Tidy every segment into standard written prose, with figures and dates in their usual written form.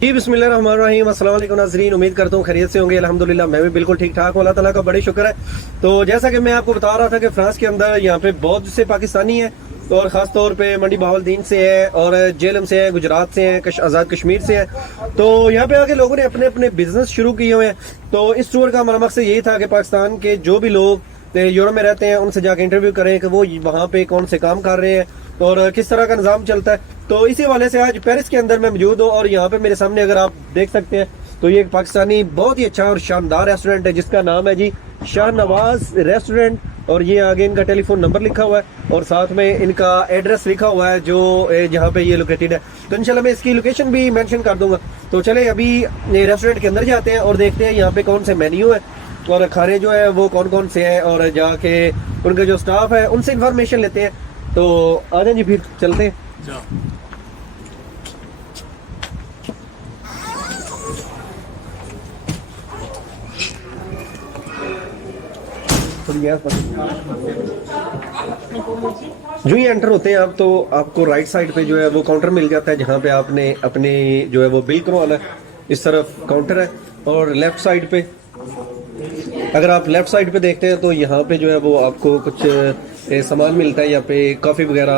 जी बिस्मिल्लाहिर्रहमानिर्रहीम, अस्सलाम वालेकुम नाज़रीन। उम्मीद करता हूँ खैरियत से होंगे। अल्हम्दुलिल्लाह मैं भी बिल्कुल ठीक ठाक हूँ, अल्लाह ताला का बड़ी शुक्र है। तो जैसा कि मैं आपको बता रहा था कि फ्रांस के अंदर यहाँ पे बहुत से पाकिस्तानी हैं और ख़ास तौर पे मंडी बहावलदीन से है और जेलम से है, गुजरात से हैं, आज़ाद कश्मीर से हैं। तो यहाँ पे आके लोगों ने अपने अपने बिजनेस शुरू किए हुए हैं। तो इस टूर का हमारा मकसद यही था कि पाकिस्तान के जो भी लोग यूरोप में रहते हैं उनसे जाके इंटरव्यू करें कि वो वहाँ पे कौन से काम कर रहे हैं और किस तरह का निज़ाम चलता है। तो इसी वाले से आज पेरिस के अंदर मैं मौजूद हूँ और यहाँ पे मेरे सामने अगर आप देख सकते हैं तो ये एक पाकिस्तानी बहुत ही अच्छा और शानदार रेस्टोरेंट है जिसका नाम है जी शाहनवाज रेस्टोरेंट। और ये आगे इनका टेलीफोन नंबर लिखा हुआ है और साथ में इनका एड्रेस लिखा हुआ है जो जहाँ पे ये लोकेटेड है। तो इंशाल्लाह मैं इसकी लोकेशन भी मेंशन कर दूंगा। तो चले अभी रेस्टोरेंट के अंदर जाते हैं और देखते हैं यहाँ पे कौन से मेन्यू है और खाने जो है वो कौन कौन से हैं और जाके उनके जो स्टाफ है उनसे इंफॉर्मेशन लेते हैं। तो आ जाए जी, फिर चलते हैं। जो ही एंटर होते हैं आप तो आपको राइट साइड पे जो है वो काउंटर मिल जाता है जहाँ पे आपने अपने जो है वो बिल करवाना है। इस तरफ काउंटर है और लेफ्ट साइड पे अगर आप लेफ्ट साइड पे देखते हैं तो यहाँ पे जो है वो आपको कुछ सामान मिलता है यहाँ पे कॉफ़ी वगैरह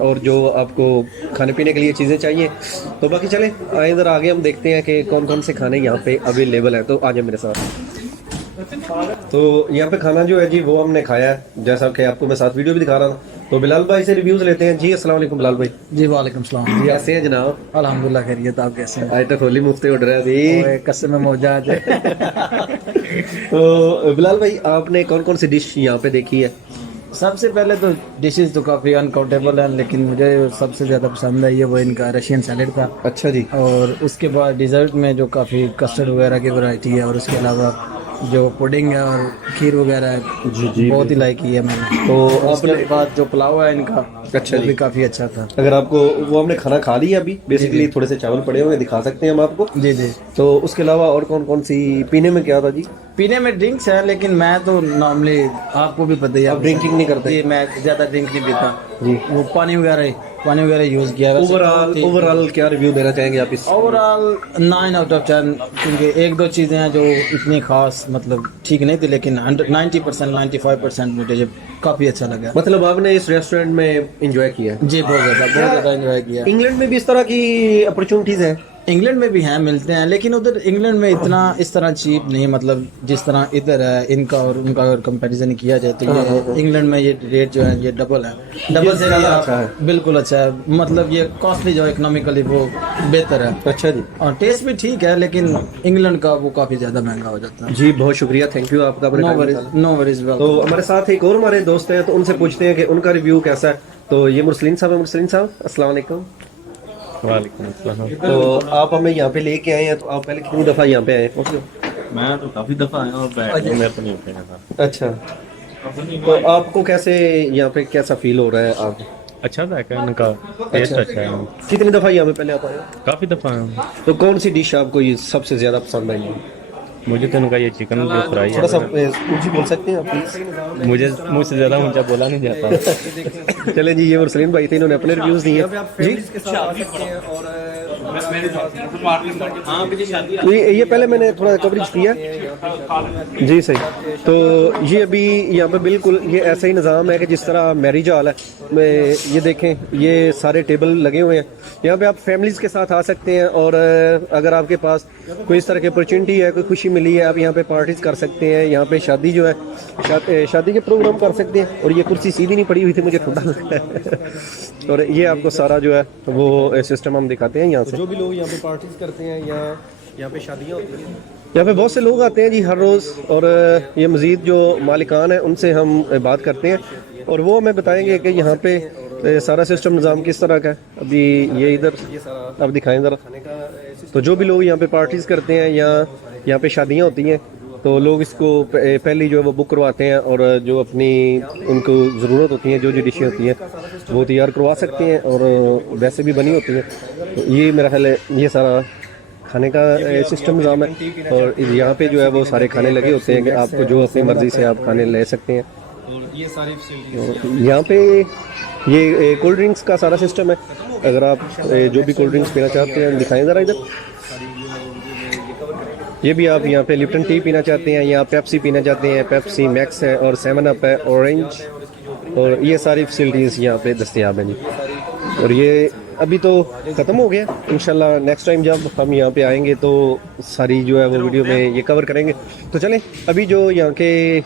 और जो आपको खाने पीने के लिए चीज़ें चाहिए। तो बाकी चले आए इधर आगे हम देखते हैं कि कौन कौन से खाने यहाँ पे अवेलेबल है। तो आ जाए मेरे साथ। तो यहाँ पे खाना जो है जी वो हमने खाया है जैसा कि आपको मैं साथ वीडियो भी दिखा रहा था। तो बिलाल भाई से रिव्यूज लेते हैं। जी अस्सलाम वालेकुम बिलाल भाई। जी वालेकुम सलाम। जी कैसे हैं जनाब? अल्हम्दुलिल्लाह खैरियत, आप कैसे हैं? आज तक होली मुफ्ते उड़ रहा है जी, कसम में मौजाद है। तो बिलाल भाई आपने कौन कौन सी डिश यहाँ पे देखी है? सबसे पहले तो डिशेस तो काफ़ी अनकाउंटेबल हैं लेकिन मुझे सबसे ज़्यादा पसंद है ये वो इनका रशियन सैलेड था। अच्छा जी। और उसके बाद डिज़र्ट में जो काफ़ी कस्टर्ड वगैरह की वैरायटी है और उसके अलावा जो पुडिंग है और खीर वगैरह है जी बहुत ही लाइक की है मैंने। तो उसके बाद जो पुलाव है इनका अच्छा वो जी भी काफ़ी अच्छा था। अगर आपको वो हमने खाना खा लिया अभी बेसिकली थोड़े से चावल पड़े हुए दिखा सकते हैं हम आपको। जी जी। तो उसके अलावा और कौन कौन सी पीने में क्या था जी? पीने में ड्रिंक्स है लेकिन मैं तो नॉर्मली आपको भी पता ही है आप ड्रिंकिंग नहीं करते? जी मैं ज़्यादा ड्रिंक नहीं पीता जी। वो पानी वगैरह यूज़ किया। ओवरऑल क्या रिव्यू देना चाहेंगे आप इस? ओवरऑल 9 आउट ऑफ 10 क्योंकि एक दो चीज़ें हैं जो इतनी खास मतलब ठीक नहीं थी लेकिन 90% 95% मुझे काफ़ी अच्छा लगा। मतलब आपने इस रेस्टोरेंट में एंजॉय किया है? जी बहुत ज़्यादा एंजॉय किया। इंग्लैंड में भी इस तरह की अपॉर्चुनिटीज हैं? इंग्लैंड में भी हैं, मिलते हैं लेकिन उधर इंग्लैंड में इतना इस तरह चीप नहीं, मतलब जिस तरह इधर है इनका और उनका अगर कंपैरिजन किया जाए तो ये इंग्लैंड में ये रेट जो है ये डबल है, डबल से ज़्यादा अच्छा है। बिल्कुल अच्छा है, मतलब ये कॉस्टली जो इकोनॉमिकली वो बेहतर है। अच्छा जी। और टेस्ट भी ठीक है लेकिन इंग्लैंड का वो काफ़ी ज़्यादा महंगा हो जाता है। जी बहुत शुक्रिया, थैंक यू आपका। No worries. तो हमारे साथ एक और हमारे दोस्त हैं तो उनसे पूछते हैं कि उनका रिव्यू कैसा है। तो ये मुरसलीन साहब है। मुरसलीन साहब अस्सलाम वालेकुम। वालेकुम अस्सलाम। तो आप हमें यहाँ पे लेके आए हैं तो आप पहले कितनी दफ़ा यहाँ पे आए हैं? मैं तो काफी दफा आया और मैं तो नहीं उठेगा था। अच्छा, तो आपको कैसे यहाँ पे कैसा फील हो रहा है? आप अच्छा था क्या इनका टेस्ट अच्छा है। कितनी दफ़ा यहाँ पे पहले आप आए? काफी दफा आया। तो कौन सी डिश आपको ये सबसे ज़्यादा पसंद आई? मुझे तो इनका ये चिकन जो फ्राई थोड़ा सा है ऊंची बोल सकते हैं आप प्लीज? मुझे मुझसे ज्यादा ऊंचा बोला नहीं जाता। चलें जी, ये मुरसलीन भाई थे, इन्होंने अपने रिव्यूज दिए जी। तो ये पहले मैंने थोड़ा कवरेज किया जी, सही। तो ये अभी यहाँ पे बिल्कुल ये ऐसा ही निज़ाम है कि जिस तरह मैरिज हॉल है में ये देखें ये सारे टेबल लगे हुए हैं। यहाँ पे आप फैमिलीज़ के साथ आ सकते हैं और अगर आपके पास कोई इस तरह की अपॉर्चुनिटी है, कोई खुशी मिली है, आप यहाँ पे पार्टीज कर सकते हैं। यहाँ पे शादी जो है शादी के प्रोग्राम कर सकते हैं। और ये कुर्सी सीधी नहीं पड़ी हुई थी, मुझे ठंडा लगता है। और ये आपको सारा जो है वो सिस्टम हम दिखाते हैं यहाँ से। जो भी लोग यहाँ पे पार्टीज करते हैं या यहाँ पे शादियाँ होती हैं, यहाँ पे बहुत से लोग आते हैं जी हर रोज़। और ये मज़ीद जो मालिकान है उनसे हम बात करते हैं और वो हमें बताएंगे कि यहाँ पे सारा सिस्टम निज़ाम किस तरह का है। अभी ये इधर आप दिखाएं ज़रा। तो जो भी लोग यहाँ पे पार्टीज़ करते हैं या यहाँ पे शादियाँ होती हैं तो लोग इसको पहले जो है वो बुक करवाते हैं और जो अपनी उनको ज़रूरत होती है जो डिशें होती हैं वो तैयार करवा सकते हैं और वैसे भी बनी होती हैं। तो ये मेरा ख्याल है ये सारा खाने का सिस्टम निज़ाम है। और यहाँ पे जो है वो सारे खाने लगे होते हैं कि आपको जो अपनी मर्ज़ी से आप खाने ले सकते हैं। यहाँ पे ये कोल्ड ड्रिंक्स का सारा सिस्टम है। अगर आप जो भी कोल्ड ड्रिंक्स पीना चाहते हैं दिखाएं ज़रा इधर। یہ بھی آپ یہاں پہ لپٹن ٹی پینا چاہتے ہیں یا پیپسی پینا چاہتے ہیں، پیپسی میکس ہے اور 7 اپ ہے، اورنج، اور یہ ساری فیسلٹیز یہاں پہ دستیاب ہیں جی. اور یہ ابھی تو ختم ہو گیا، انشاءاللہ نیکسٹ ٹائم جب ہم یہاں پہ آئیں گے تو ساری جو ہے وہ ویڈیو میں یہ کور کریں گے. تو چلیں ابھی جو یہاں کے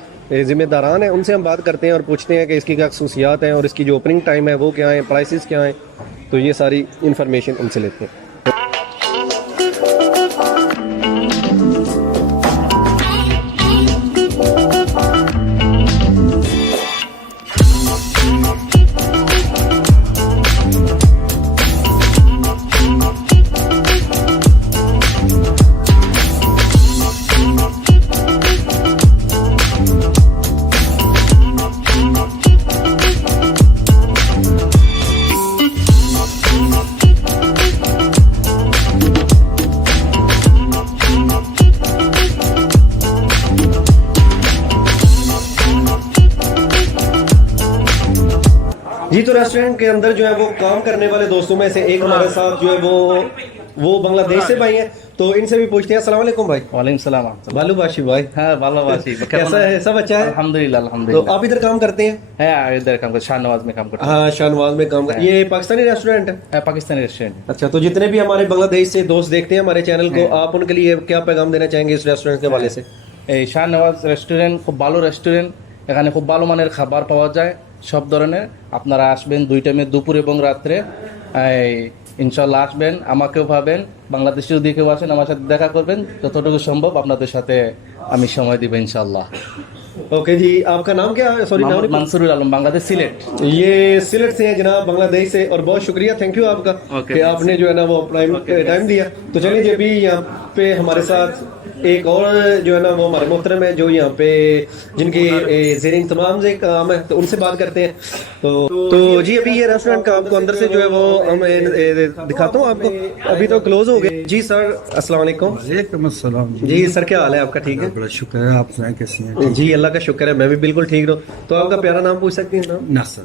ذمہ داران ہیں ان سے ہم بات کرتے ہیں اور پوچھتے ہیں کہ اس کی کیا خصوصیات ہیں اور اس کی جو اوپننگ ٹائم ہے وہ کیا ہیں، پرائسز کیا ہیں. تو یہ ساری انفارمیشن ان سے لیتے ہیں. جی تو ریسٹورینٹ کے اندر جو ہے وہ کام کرنے والے دوستوں میں سے ایک ہمارے ساتھ جو ہے وہ بنگلہ دیش سے بھائی ہیں، تو ان سے بھی پوچھتے ہیں. السلام علیکم بھائی. وعلیکم السلام. بالو باشی بھائی. ہاں بالو باشی. کیسا ہے؟ سب اچھا ہے الحمدللہ تو الحمدللہ. آپ ادھر کام کرتے ہیں؟ ہے ادھر کام کرتے، شاہ نواز میں کام کرتے ہاں شاہ نواز میں کام کرتے. یہ پاکستانی ریسٹورینٹ ہے؟ ہیں، پاکستانی ریسٹورینٹ. اچھا، تو جتنے بھی ہمارے بنگلہ دیش سے دوست دیکھتے ہیں ہمارے چینل کو، آپ ان کے لیے کیا پیغام دینا چاہیں گے اس ریسٹورینٹ کے حوالے سے؟ এই শাহ নওয়াজ রেস্টুরেন্ট খুব ভালো রেস্টুরেন্ট, এখানে খুব ভালো মানের খাবার পাওয়া যায় সব ধরনের. আপনারা আসবেন 2 টাইমে, দুপুর এবং রাত্রে. ইনশাল্লাহ আসবেন, আমাকেও পাবেন. বাংলাদেশে যদি কেউ আসেন আমার সাথে দেখা করবেন, যতটুকু সম্ভব আপনাদের সাথে আমি সময় দিব ইনশাল্লাহ. اوکے جی، آپ کا نام کیا ہے؟ سوری نام نہیں. منصور العالم، بنگلادیش سیلیٹ. یہ سلیٹ سے ہیں جناب، بنگلہ دیش سے. اور بہت شکریہ، تھینک یو آپ کا کہ آپ نے جو ہے نا وہ ٹائم دیا. تو چلیے جی ابھی یہاں پہ ہمارے ساتھ ایک اور جو ہے نا وہ ہمارے محترم ہے جو یہاں پہ جن کی زیر انتظام سے کام ہے، تو ان سے بات کرتے ہیں. تو جی ابھی یہ ریسٹورینٹ کا آپ کو اندر سے جو ہے وہ ہم دکھاتا ہوں آپ کو. ابھی تو کلوز ہو گئے. جی سر السلام علیکم. وعلیکم السلام. جی سر کیا حال ہے آپ کا؟ ٹھیک ہے بڑا شکر ہے. آپ سنائیں کیسے ہیں؟ جی اللہ کا شکر ہے، میں بھی بالکل ٹھیک ہوں. تو آپ کا پیارا نام پوچھ سکتی ہیں؟ نام ناصر.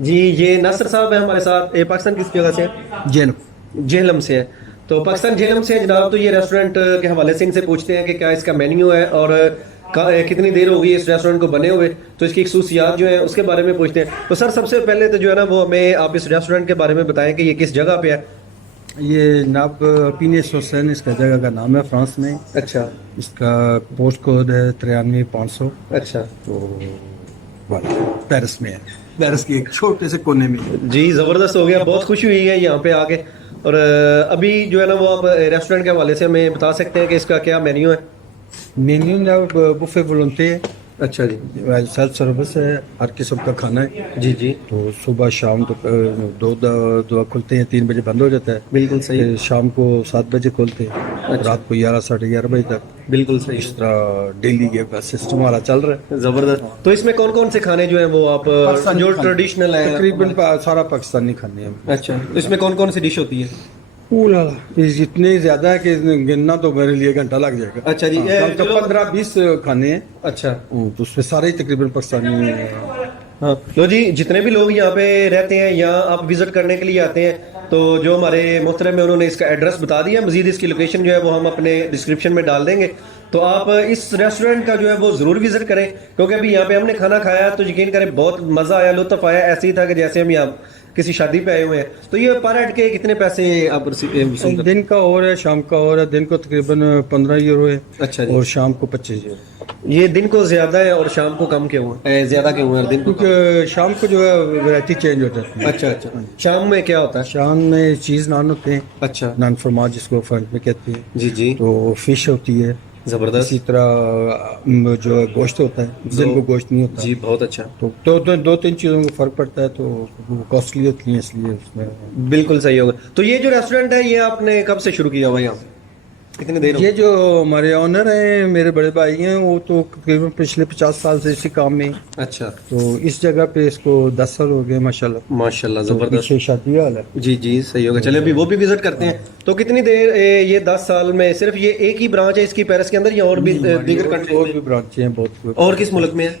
جی یہ ناصر صاحب ہے ہمارے ساتھ. پاکستان کس جگہ سے؟ جینب. جہلم سے ہے. تو پاکستان جہلم سے ہے جناب. تو یہ ریسٹورینٹ کے حوالے سے ان سے پوچھتے ہیں کہ کیا اس کا مینیو ہے اور کتنی دیر ہوگی اس ریسٹورینٹ کو بنے ہوئے، تو اس کی خصوصیات جو ہیں اس کے بارے میں پوچھتے ہیں. تو سر سب سے پہلے تو جو ہے نا وہ ہمیں آپ اس ریسٹورینٹ کے بارے میں بتائیں کہ یہ کس جگہ پہ ہے. یہ ناب پینیس حسین اس کا جگہ کا نام ہے، فرانس میں. اچھا اس کا پوسٹ کوڈ ہے 93,500. اچھا. تو پیرس میں ہے، پیرس کے ایک چھوٹے سے کونے میں. جی زبردست ہو گیا، بہت خوشی ہوئی ہے یہاں پہ آ کے. اور ابھی جو ہے نا وہ آپ ریسٹورینٹ کے حوالے سے ہمیں بتا سکتے ہیں کہ اس کا کیا مینیو ہے؟ مینیو جب بفے volonté ہے. اچھا جی. سیلف سروس ہے، ہر قسم کا کھانا ہے. جی جی تو صبح شام دو کھلتے ہیں، 3 بجے بند ہو جاتا ہے. بالکل صحیح. پھر شام کو 7 بجے کھولتے ہیں، رات کو 11 ساڑھے 11 بجے تک. بالکل صحیح. اس طرح ڈیلی کے سسٹم ہمارا چل رہا ہے. زبردست. تو اس میں کون کون سے کھانے جو ہیں وہ آپ جو ٹریڈیشنل ہیں؟ تقریباً سارا پاکستانی کھانے ہیں. اچھا، تو اس میں کون کون سی ڈش ہوتی ہے؟ اتنے زیادہ ہے کہ گننا تو میرے لیے گھنٹہ لگ جائے گا. اچھا جی. 15-20 کھانے ہیں. اچھا. تو اس میں سارے تقریباً پاکستانی ہیں. ہاں لو جی، جتنے بھی لوگ یہاں پہ رہتے ہیں یا آپ وزٹ کرنے کے لیے آتے ہیں، تو جو ہمارے محترم ہیں انہوں نے اس کا ایڈریس بتا دیا. مزید اس کی لوکیشن جو ہے وہ ہم اپنے ڈسکرپشن میں ڈال دیں گے. تو آپ اس ریسٹورینٹ کا جو ہے وہ ضرور وزٹ کریں، کیونکہ ابھی یہاں پہ ہم نے کھانا کھایا تو یقین کریں بہت مزہ آیا، لطف آیا. ایسے ہی تھا کہ جیسے ہم یہاں کسی شادی پہ آئے ہوئے ہیں. تو یہ پر ہیڈ کے کتنے پیسے آپ وصول کرتے ہیں؟ دن کا اور ہے، شام کا اور ہے. دن کو تقریباً 15 یورو ہے. اچھا جی. اور شام کو 25 یورو. یہ دن کو زیادہ ہے اور شام کو کم کیوں ہے؟ زیادہ کیوں ہے دن کو؟ کیونکہ شام کو جو ہے ویرائٹی چینج ہو جاتی ہے. اچھا اچھا. شام میں کیا ہوتا ہے؟ شام میں چیز نان ہوتے ہیں. اچھا. نان فرما جس کو فرنٹ میں کہتے ہیں. جی جی. تو فش ہوتی ہے. زبردست. اسی طرح جو گوشت ہوتا ہے، دن کو گوشت نہیں ہوتا. جی بہت اچھا. تو 2-3 چیزوں میں فرق پڑتا ہے، تو کاسٹلی ہوتی ہیں اس لیے اس میں. بالکل صحیح ہوگا. تو یہ جو ریسٹورینٹ ہے یہ آپ نے کب سے شروع کیا ہوا یہاں؟ کتنی دیر؟ یہ جو ہمارے آنر ہیں، میرے بڑے بھائی ہیں، وہ تو تقریباً پچھلے 50 سال سے اسی کام میں. اچھا. تو اس جگہ پہ اس کو 10 سال ہو گئے ماشاءاللہ. ماشاءاللہ زبردست. پیچھے شادی حال ہے. جی جی صحیح ہوگا. چلے ابھی وہ بھی وزٹ کرتے ہیں. تو کتنی دیر یہ 10 سال میں صرف یہ ایک ہی برانچ ہے اس کی پیرس کے اندر یا اور بھی دیگر کنٹریز اور میں؟ بھی برانچیں ہیں بہت. اور کس ملک میں ہے؟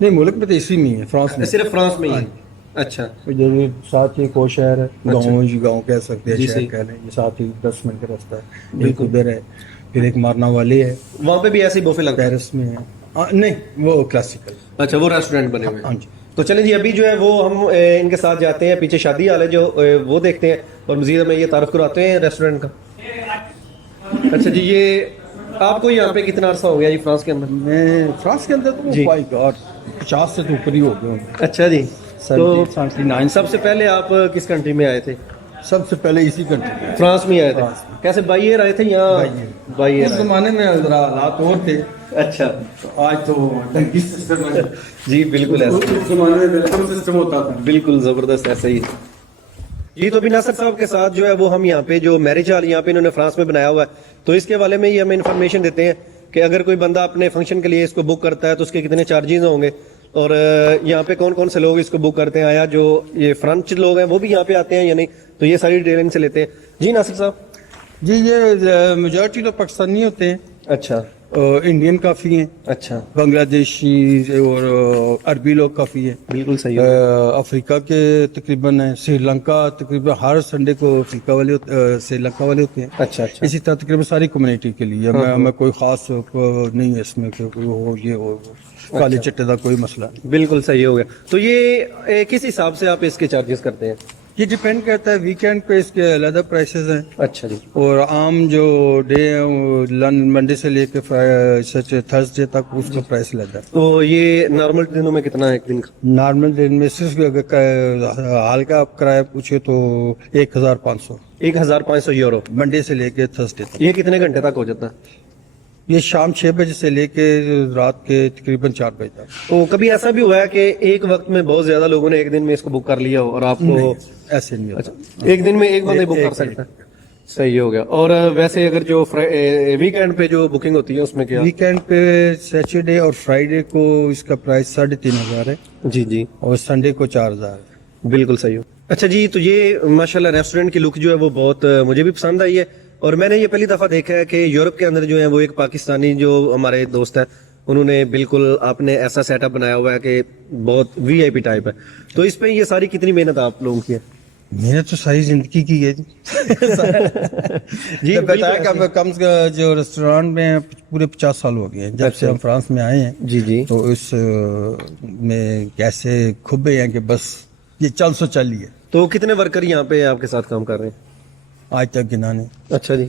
نہیں، ملک میں تو اسی میں ہے، فرانس میں. صرف فرانس میں ہی ہے. अच्छा इधर साथ ही को शहर है, गाँव कह सकते हैं, जी, शहर सही। कह लें, ये साथ ही 10 मिनट का रास्ता है। एक उधर है, फिर एक मारना वाली है, वहाँ पे भी ऐसे ही बुफे लगता है? पेरिस में है। नहीं, वो क्लासिकल। अच्छा, वो रेस्टोरेंट बने हुए हैं। हाँ जी। तो चलें जी, अभी जो है वो हम इनके साथ जाते हैं, पीछे शादी हाल है जो वो देखते हैं और मजीद हमें ये तारुफ कराते हैं रेस्टोरेंट का। अच्छा जी, ये आपको यहाँ पे कितना अरसा हो गया जी फ्रांस के अंदर? मैं फ्रांस के अंदर जी। तो माय गॉड 50 से तो ऊपर ही हो गए होंगे। अच्छा जी, तो 79 सबसे पहले आप किस कंट्री में आए थे? सबसे पहले इसी कंट्री में। फ्रांस में आए थे। फ्रांस कैसे बाई एयर आए थे या बाई एयर। बाई एयर उस आए? जमाने में जरा हालात और थे, अच्छा आज तो टंकी सिस्टम है। जी, बिल्कुल ऐसा, उस जमाने में वेलकम सिस्टम होता था। बिल्कुल जबरदस्त ऐसा ही। जी, तो अभी नासिर साहब के साथ जो है वो हम यहाँ पे जो मैरिज हॉल यहाँ पे इन्होंने फ्रांस में बनाया हुआ है, तो इसके बारे में ये हमें इन्फॉर्मेशन देते हैं कि अगर कोई बंदा अपने फंक्शन के लिए इसको बुक करता है तो उसके कितने चार्जेस होंगे और यहाँ पे कौन कौन से लोग इसको बुक करते हैं, आया जो ये फ्रेंच लोग हैं वो भी यहाँ पे आते हैं या नहीं, तो ये सारी डिटेल इनसे लेते हैं। जी नासिर साहब। जी, ये मेजॉरिटी तो पाकिस्तानी होते हैं, अच्छा इंडियन काफ़ी हैं, अच्छा, बांग्लादेशी और अरबी लोग काफ़ी हैं। बिल्कुल सही है। अफ्रीका के तकरीबन है, श्रीलंका तकरीबन हर संडे को अफ्रीका वाले श्रीलंका वाले होते हैं। अच्छा अच्छा, इसी तरह तकरीबन सारी कम्युनिटी के लिए मैं कोई खास नहीं है इसमें कि कोई हो ये हो काले चिट्टे का कोई मसला नहीं। बिल्कुल सही हो गया। तो ये किस हिसाब से आप इसके चार्जेस करते हैं? ये डिपेंड करता है, वीकेंड पे इसके अलग प्राइसेस हैं अच्छा जी, और आम जो डे है वो मंडे से लेके थर्सडे तक उसका प्राइस लगता है। तो ये नॉर्मल दिनों में कितना है एक दिन का? नॉर्मल दिन में सिर्फ अगर हाल का आप किराया पूछे तो 1500 1500 यूरो। मंडे से लेके थर्सडे तक। ये कितने घंटे तक हो जाता है? ये शाम 6 बजे से लेके रात के तकरीबन 4 बजे तक। तो कभी ऐसा भी हुआ है कि एक वक्त में बहुत ज्यादा लोगों ने एक दिन में इसको बुक कर लिया हो और आपको ऐसे नहीं होता। एक दिन में एक बंदे बुक कर सकता है? सही हो गया। और वैसे अगर जो वीकेंड पे जो बुकिंग होती है उसमें क्या? वीकेंड पे सैटरडे और फ्राइडे को इसका प्राइस 3500 है जी जी, और संडे को 4000 है। बिल्कुल सही हो। अच्छा जी, तो ये माशाल्लाह रेस्टोरेंट की लुक जो है वो बहुत मुझे भी पसंद आई है और मैंने ये पहली दफा देखा है कि यूरोप के अंदर जो है वो एक पाकिस्तानी जो हमारे दोस्त है उन्होंने बिल्कुल आपने ऐसा सेटअप बनाया हुआ है कि बहुत वीआईपी टाइप है। तो इस पे ये सारी कितनी मेहनत आप लोगों की है? मेहनत तो सारी जिंदगी की है जी। जी, बताया कि अब कम से जो रेस्टोरेंट में पूरे 50 साल हो गए हैं जब से हम फ्रांस में आए हैं। जी जी, तो इस में कैसे खुबे हैं कि बस ये चल सो चली है। तो कितने वर्कर यहाँ पे आपके साथ काम कर रहे हैं? आज तक गिना नहीं, अच्छा जी,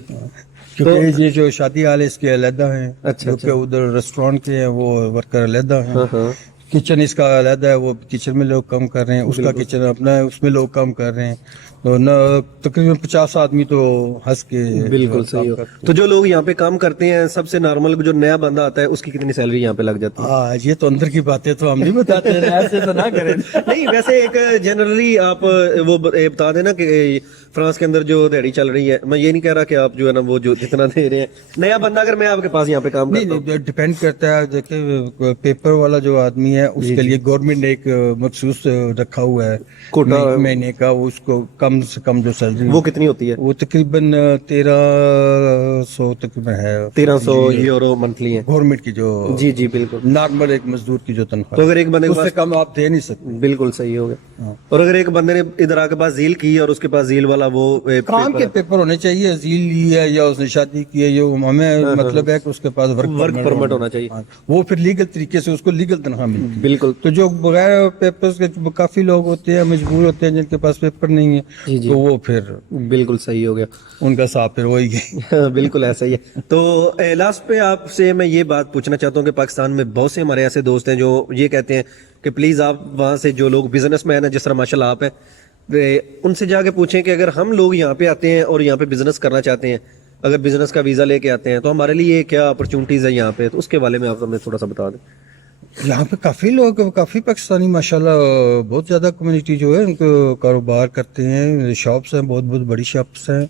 क्योंकि ये जो शादी हाल है इसके अलहदा हैं, अच्छा, क्योंकि उधर रेस्टोरेंट के हैं वो वर्कर अलहदा हैं। हाँ हाँ, किचन इसका अलहदा है, वो किचन में लोग कम कर रहे हैं, उसका किचन अपना है उसमें लोग कम कर रहे हैं। तो न तकरीबन 50 आदमी तो हंस के बिल्कुल सही हो। तो जो लोग यहाँ पे काम करते हैं सबसे नॉर्मल जो नया बंदा आता है उसकी कितनी सैलरी यहाँ पे लग जाती है? आज ये तो अंदर की बातें तो हम नहीं बताते हैं, ऐसे तो ना करें। नहीं, वैसे एक जनरली आप वो बता देना कि फ्रांस के अंदर जो दिहाड़ी चल रही है, मैं ये नहीं कह रहा कि आप जो है ना वो जो जितना दे रहे हैं, नया बंदा अगर मैं आपके पास यहाँ पे काम करता हूँ। नहीं, डिपेंड करता है। देखिए पेपर वाला जो आदमी है उसके लिए गवर्नमेंट ने एक मखसूस रखा हुआ है कोटा महीने का, उसको कम से कम जो सैलरी वो कितनी होती है? वो तकरीबन 1300 तकरीबन है, 1300 यूरो मंथली है गवर्नमेंट की जो जी जी, बिल्कुल। नॉर्मल एक मजदूर की जो तनख्वाह, तो अगर एक बंदे के उससे पास, कम आप दे नहीं सकते। बिल्कुल सही हो गया। हाँ। और अगर एक बंदे ने इधर आके पास झील की और उसके पास झील वाला वो काम के पेपर होने चाहिए, झील ली है या उसने शादी की है, ये हमें मतलब है कि उसके पास वर्क परमिट होना चाहिए। हाँ, वो फिर लीगल तरीके से उसको लीगल तनख्वाह मिलती है। बिल्कुल। तो जो बगैर पेपर्स के काफी लोग होते हैं, मजबूर होते हैं जिनके पास पेपर नहीं है, तो वो फिर बिल्कुल सही हो गया। उनका साथ फिर वही गई। बिल्कुल ऐसा ही है। तो लास्ट पे आपसे मैं ये बात पूछना चाहता हूँ कि पाकिस्तान में बहुत से हमारे ऐसे दोस्त हैं जो ये कहते हैं कि प्लीज आप वहाँ से जो लोग बिजनेसमैन हैं, जिस तरह माशाल्लाह आप हैं, उनसे जाके पूछें कि अगर हम लोग यहाँ पे आते हैं और यहाँ पे बिजनेस करना चाहते हैं, अगर बिजनेस का वीजा लेके आते हैं तो हमारे लिए क्या अपॉर्चुनिटीज है यहाँ पे, तो उसके बारे में आप हमें थोड़ा सा बता दें। यहाँ पे काफी लोग, काफी पाकिस्तानी माशाल्लाह बहुत ज्यादा कम्युनिटी जो है उनको कारोबार करते हैं, शॉप्स हैं, बहुत बहुत बड़ी शॉप्स हैं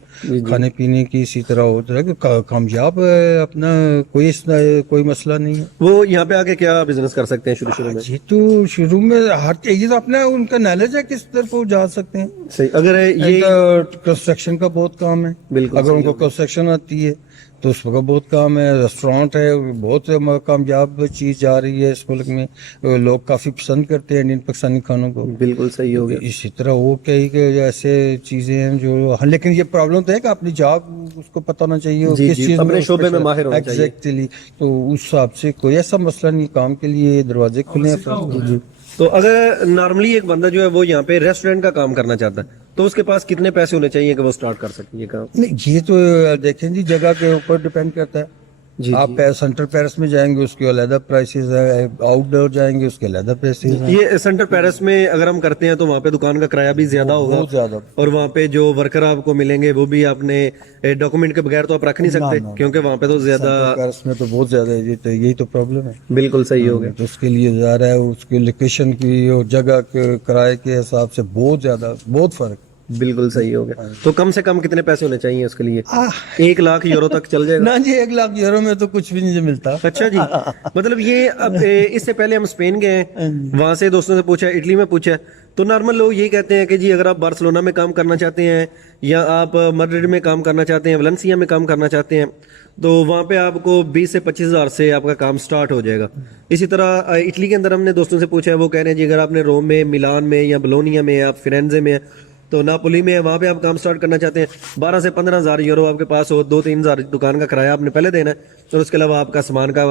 खाने पीने की, इसी तरह होता है कि कामयाब है अपना, कोई मसला नहीं है। वो यहाँ पे आके क्या बिजनेस कर सकते हैं शुरू में? ये तो शुरू में हर ये तो अपना उनका नॉलेज है किस तरफ वो जा सकते हैं। सही। अगर ये कंस्ट्रक्शन का बहुत काम है, बिल्कुल अगर उनको कंस्ट्रक्शन आती है तो उस वक्त बहुत काम है, रेस्टोरेंट है, बहुत कामयाब चीज जा रही है इस मुल्क में, लोग काफी पसंद करते हैं इंडियन पाकिस्तानी खानों को। बिल्कुल सही हो गया। इसी तरह वो कई के ऐसे चीजें हैं जो, हाँ, लेकिन ये प्रॉब्लम तो है कि अपनी जॉब उसको पता होना चाहिए जी, किस जी, चीज अपने में शोबे में माहिर होना चाहिए। एग्जैक्टली, तो उस हिसाब से कोई ऐसा मसला नहीं, काम के लिए दरवाजे खुले हैं। तो अगर नॉर्मली एक बंदा जो है वो यहाँ पे रेस्टोरेंट का काम करना चाहता है तो उसके पास कितने पैसे होने चाहिए कि वो स्टार्ट कर सके ये काम? नहीं, ये तो देखें जी, जगह के ऊपर डिपेंड करता है। जी, आप सेंट्रल पेरिस में जाएंगे उसके अलग प्राइसेस है, आउटडोर जाएंगे उसके अलग प्राइसेस है। ये सेंटर पेरिस में अगर हम करते हैं तो वहाँ पे दुकान का किराया भी ज्यादा होगा, बहुत ज्यादा। और वहाँ पे जो वर्कर आपको मिलेंगे वो भी आपने डॉक्यूमेंट के बगैर तो आप रख नहीं सकते, क्योंकि वहाँ पे तो ज्यादा। पेरिस में तो बहुत ज्यादा है, यही तो प्रॉब्लम है। बिल्कुल सही हो गया। तो उसके लिए जा रहा है, उसकी लोकेशन की और जगह के किराए के हिसाब से बहुत ज्यादा, बहुत फर्क। बिल्कुल सही हो गया। तो कम से कम कितने पैसे होने चाहिए उसके लिए? 1 लाख यूरो तक चल जाएगा? ना जी, 1 लाख यूरो में तो कुछ भी नहीं मिलता। अच्छा जी, मतलब ये अब इससे पहले हम स्पेन गए हैं, वहां से दोस्तों से पूछा, इटली में पूछा, तो नॉर्मल लोग यही कहते हैं कि जी अगर आप बार्सिलोना में काम करना चाहते हैं या आप मैड्रिड में काम करना चाहते हैं, वलेंसिया में काम करना चाहते हैं, तो वहाँ पे आपको 20 से 25 हज़ार से आपका काम स्टार्ट हो जाएगा। इसी तरह इटली के अंदर हमने दोस्तों से पूछा है, वो कह रहे हैं जी अगर आपने रोम में, मिलान में या बोलोनिया में या फिरेंजे में तो नापोली में है, वहाँ पे आप काम स्टार्ट करना चाहते हैं, 12 से 15 हज़ार यूरो आपके पास हो, 2-3 हज़ार दुकान का किराया आपने पहले देना है, और उसके अलावा आपका सामान का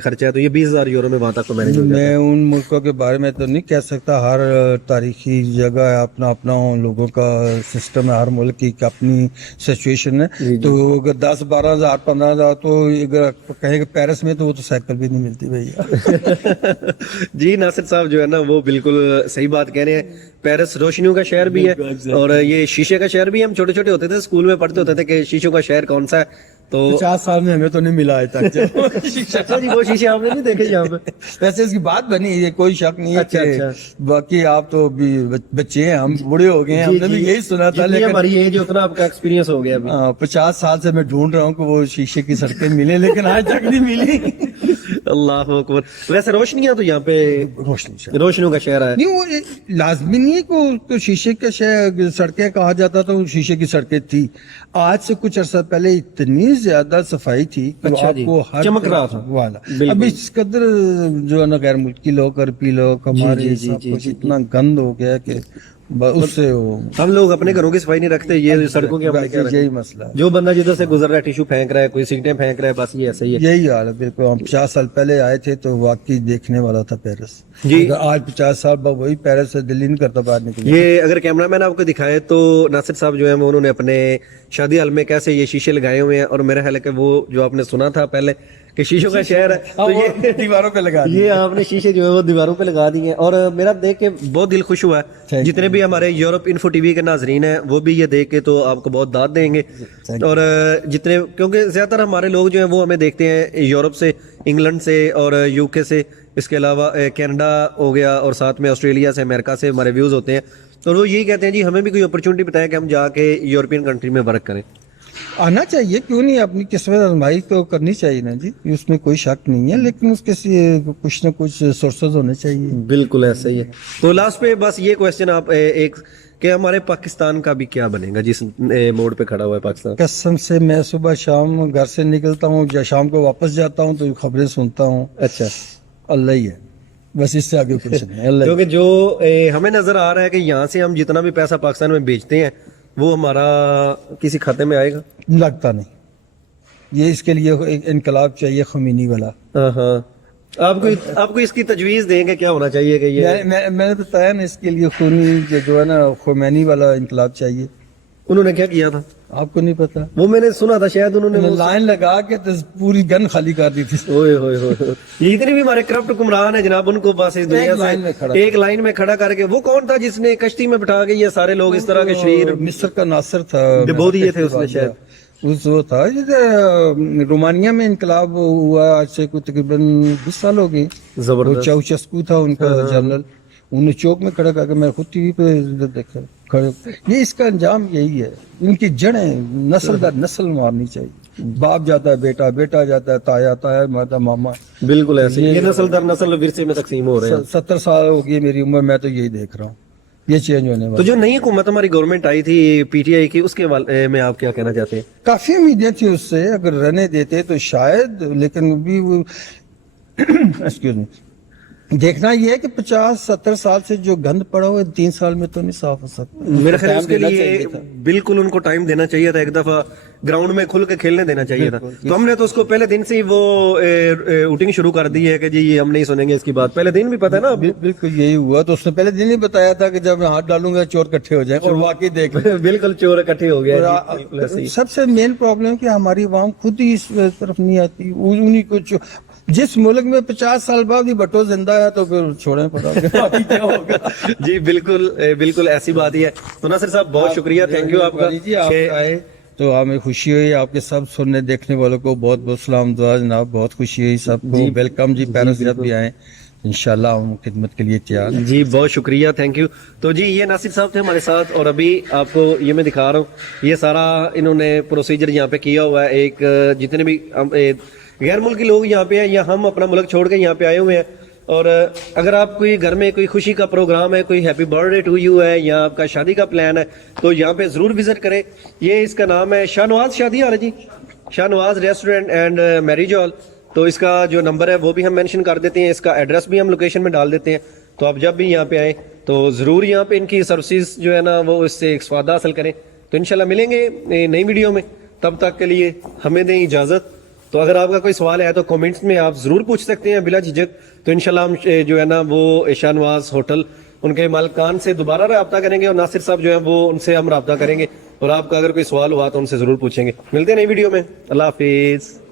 खर्चा है, तो ये 20 हज़ार यूरो में वहाँ तक तो मैनेज हो जाता है। मैं उन मुल्कों के बारे में तो नहीं कह सकता, हर तारीखी जगह है, अपना अपना उन लोगों का सिस्टम है, हर मुल्क की अपनी सिचुएशन है। तो अगर 10-12 हज़ार 15 हज़ार तो अगर कहेंगे पेरिस में तो वो तो साइकिल भी नहीं मिलती भैया। जी नासिर साहब जो है ना वो बिल्कुल सही बात कह रहे हैं। पेरिस रोशनियों का शहर भी है और ये शीशे का शहर भी है। हम छोटे छोटे होते थे, स्कूल में पढ़ते होते थे कि शीशों का शहर कौन सा है, तो 50 साल में हमें तो नहीं मिला आज तक। अच्छा जी, वो शीशे आपने नहीं देखे यहाँ पे? वैसे इसकी बात बनी, ये कोई शक नहीं है। अच्छा, कि अच्छा। बाकी आप तो अभी बच्चे हैं, हम बूढ़े हो गए हैं, हमने भी यही सुना था। जितनी लेकिन हमारी एज उतना आपका एक्सपीरियंस हो गया अभी। 50 साल से मैं ढूंढ रहा हूँ कि वो शीशे की सड़कें मिले, लेकिन आज तक नहीं मिली। अल्लाह अकबर। वैसे रोशनियां तो यहाँ पे रोशनियों का शहर है। नहीं, वो लाजमी नहीं है कि उसको शीशे के सड़कें कहा जाता था, वो शीशे की सड़कें थी। आज से कुछ अर्सा पहले इतनी ज्यादा सफाई थी कि अच्छा जी, आपको हर चमक रहा था। वाला। बिल्कुल। अब इस कदर जो है ना गैर मुल्की लोग अरबी लोग हमारे सब कुछ इतना गंद हो गया कि उससे हम लोग अपने घरों की सफाई नहीं रखते, ये सड़कों के हमने क्या रखा? यही मसला है। जो बंदा जिधर से गुजर रहा है टिश्यू फेंक रहा है, कोई सिगरेटें फेंक रहा है, बस ये ऐसा ही है। यही हाल है बिल्कुल। हम 50 साल पहले आए थे तो वाकई देखने वाला था पेरिस जी। अगर आज 50 साल बाद वही पेरिस से दिल्ली नहीं करता बाहर निकले। ये अगर कैमरामैन आपको दिखाए तो नासिर साहब जो है वो उन्होंने अपने शादी हाल में कैसे ये शीशे लगाए हुए हैं, और मेरा ख्याल है कि वो जो आपने सुना था पहले कि शीशों का शहर है, तो ये दीवारों पे लगा ये आपने शीशे जो है वो दीवारों पे लगा दिए हैं। और मेरा देख के बहुत दिल खुश हुआ है। जितने भी हमारे यूरोप इन्फो टीवी के नाजरीन हैं वो भी ये देख के तो आपको बहुत दाद देंगे। और जितने, क्योंकि ज्यादातर हमारे लोग जो हैं वो हमें देखते हैं यूरोप से, इंग्लैंड से और यूके से, इसके अलावा कनाडा हो गया, और साथ में ऑस्ट्रेलिया से, अमेरिका से हमारे व्यूज होते हैं। तो वो यही कहते हैं जी हमें भी कोई अपॉर्चुनिटी बताएं कि हम जाके यूरोपियन कंट्री में वर्क करें। आना चाहिए, क्यों नहीं, अपनी किस्मत आजमाई तो करनी चाहिए ना जी, उसमें कोई शक नहीं है, लेकिन उसके कुछ ना कुछ सोर्सेज होने चाहिए। बिल्कुल ऐसा ही है। तो लास्ट पे बस ये क्वेश्चन आप एक कि हमारे पाकिस्तान का भी क्या बनेगा जिस मोड़ पे खड़ा हुआ है पाकिस्तान? कसम से मैं सुबह शाम घर से निकलता हूँ, शाम को वापस जाता हूँ तो खबरें सुनता हूँ। अच्छा, अल्लाह ही है, बस इससे आगे कुछ नहीं है। अल्लाह ही क्योंकि जो हमें नजर आ रहा है कि यहाँ से हम जितना भी पैसा पाकिस्तान में बेचते हैं वो हमारा किसी खाते में आएगा, लगता नहीं। ये इसके लिए एक इनकलाब चाहिए, खमीनी वाला। हाँ, आपको इसकी तजवीज देंगे क्या होना चाहिए कि ये मैंने बताया ना, इसके लिए खूनी जो है ना खुमैनी वाला इनकलाब चाहिए। उन्होंने क्या किया था आपको नहीं पता? वो मैंने सुना था, शायद उन्होंने लाइन लगा के तो पूरी गन खाली कर दी थी। ओए होए होए, ये इतने भी हमारे करप्ट हुक्मरान है जनाब, उनको बस इस दुनिया से एक लाइन में खड़ा करके, वो कौन था जिसने कश्ती में बिठा के ये सारे लोग इस तरह के शरीर, मिस्र का नासिर था, डुबो दिए थे उसने शायद। वो था रोमानिया में इनकलाब हुआ, आज से कुछ तकरीबन 20 साल हो गए। जबरदस्त। चाउचेस्कू था उनका जनरल, उन्हें चौक में खड़ा करके, मैं खुद टीवी पे देखा खड़े। ये इसका अंजाम यही है, इनकी जड़ें नस्ल दर नस्ल मारनी चाहिए। बाप जाता है बेटा, बेटा जाता है ताया, ताया माता मामा। बिल्कुल ऐसे ये नस्ल दर नस्ल विरसे में तकसीम हो रहे हैं। 70 साल हो गई मेरी उम्र, मैं तो यही देख रहा हूँ। ये चेंज होने तो वाला। जो नई हुकूमत हमारी गवर्नमेंट आई थी पीटीआई की, उसके में आप क्या कहना चाहते हैं? काफी उम्मीदें थी उससे, अगर रहने देते तो शायद, लेकिन अभी वो एक्सक्यूज मी, देखना ये है कि 50-70 साल से जो गंद पड़ा हुआ है 3 साल में तो नहीं साफ हो सकता। मेरा ख्याल है उसके देना लिए चाहिए था। बिल्कुल उनको टाइम देना चाहिए था, एक दफा ग्राउंड में खुल के खेलने देना चाहिए था। तो हमने तो उसको पहले दिन से ही वो outing शुरू कर दी है कि जी ये हम नहीं सुनेंगे इसकी बात, पहले दिन भी पता है ना आपको। बिल्कुल यही हुआ। तो उसने पहले दिन ही बताया था कि जब मैं हाथ डालूंगा चोर इकट्ठे हो जाए, और वाकई देख बिल्कुल चोर इकट्ठे हो गए। सबसे मेन प्रॉब्लम कि हमारी आवाम खुद ही इस तरफ नहीं आती। उन्हीं को जिस मुल्क में 50 साल बाद भी भट्टो जिंदा है तो फिर छोड़ें पड़ा बाकी क्या होगा। जी बिल्कुल ऐसी बात ही है। तो नासिर साहब बहुत शुक्रिया, थैंक यू आपका जी, आप आए तो हमें खुशी हुई। आपके सब सुनने देखने वालों को बहुत बहुत सलाम दुआ जनाब, बहुत खुशी हुई सबको। वेलकम जी, पेरेंट्स जब भी आए इंशाल्लाह हम खिदमत के लिए तैयार हैं। जी बहुत शुक्रिया, थैंक यू। तो जी ये नासिर साहब थे हमारे साथ, और अभी आपको ये मैं दिखा रहा हूँ, ये सारा इन्होंने प्रोसीजर यहाँ पे किया हुआ है। एक जितने भी गैर मुल्की लोग यहाँ पे हैं या हम अपना मुल्क छोड़ के यहाँ पे आए हुए हैं, और अगर आप कोई घर में कोई खुशी का प्रोग्राम है, कोई हैप्पी बर्थडे टू यू है, या आपका शादी का प्लान है, तो यहाँ पे जरूर विजिट करें। ये इसका नाम है शाहनवाज शादी हाल है जी, Shahnawaz restaurant and marriage hall. तो इसका जो नंबर है वो भी हम मेंशन कर देते हैं, इसका एड्रेस भी हम लोकेशन में डाल देते हैं। तो आप जब भी यहाँ पे आए तो ज़रूर यहाँ पे इनकी सर्विसेज जो है ना वो इससे एक स्वाद हासिल करें। तो इंशाल्लाह मिलेंगे नई वीडियो में, तब तक के लिए हमें दें इजाज़त। तो अगर आपका कोई सवाल है तो कमेंट्स में आप ज़रूर पूछ सकते हैं बिला झिझक। तो इंशाल्लाह हम जो है ना वो शाहनवाज होटल उनके मालिकान से दोबारा रब्ता करेंगे, और नासिर साहब जो है वो उनसे हम रब्ता करेंगे, और आपका अगर कोई सवाल हुआ तो उनसे ज़रूर पूछेंगे। मिलते हैं नई वीडियो में, अल्लाह हाफिज़।